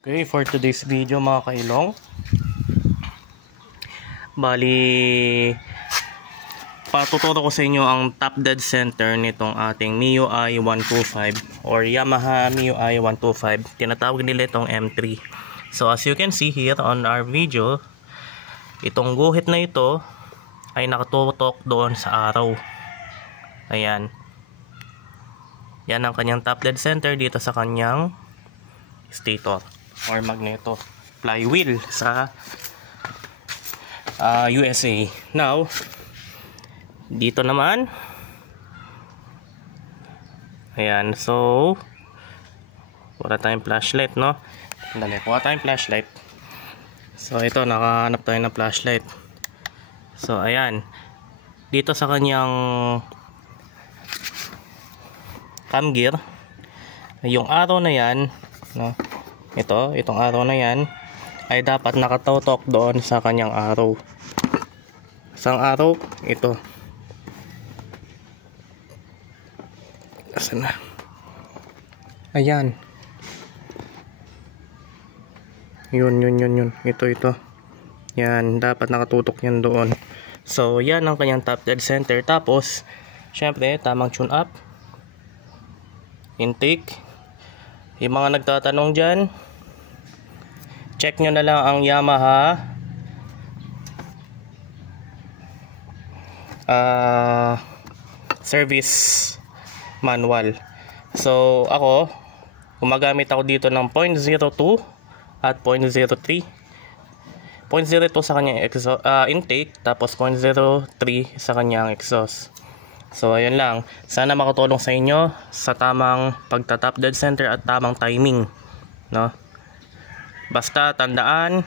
Okay, for today's video mga kailong, bali patuturo ko sa inyo ang top dead center nitong ating MIUI 125 or Yamaha MIUI 125. Tinatawag nila itong M3. So as you can see here on our video, itong guhit na ito ay nakatutok doon sa araw. Ayan. Yan ang kanyang top dead center dito sa kanyang stator or magneto flywheel sa USA. Now, dito naman, ayan, so wala tayong flashlight, no? Dali, kuha tayong flashlight. So ito, nakahanap tayo ng flashlight. So ayan, dito sa kanyang cam gear, yung arrow na yan, no? Itong arrow na yan ay dapat nakatutok doon sa kanyang arrow. Isang arrow, ito. Asan na? Ayan. Yun. Ito. Yan, dapat nakatutok yan doon. So, yan ang kanyang top dead center. Tapos, syempre, tamang tune up. Intake. Yung mga nagtatanong dyan, check nyo na lang ang Yamaha service manual. So ako, gumagamit ako dito ng 0.02 at 0.03. 0.02 sa kanyang intake, tapos 0.03 sa kanyang exhaust. So ayun lang, sana makatulong sa inyo sa tamang pagta-top dead center at tamang timing, no? Basta tandaan,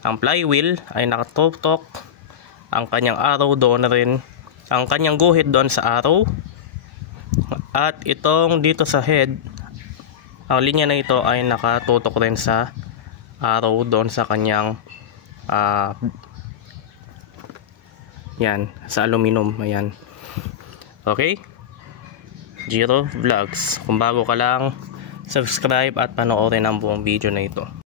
ang flywheel ay nakatutok, ang kanyang arrow doon rin, ang kanyang guhit doon sa arrow, at itong dito sa head, ang linya na ito ay nakatutok rin sa arrow doon sa kanyang yan, sa aluminum. Ayan. Okay? Jiro Vlogs. Kung bago ka lang, subscribe at panoorin ang buong video na ito.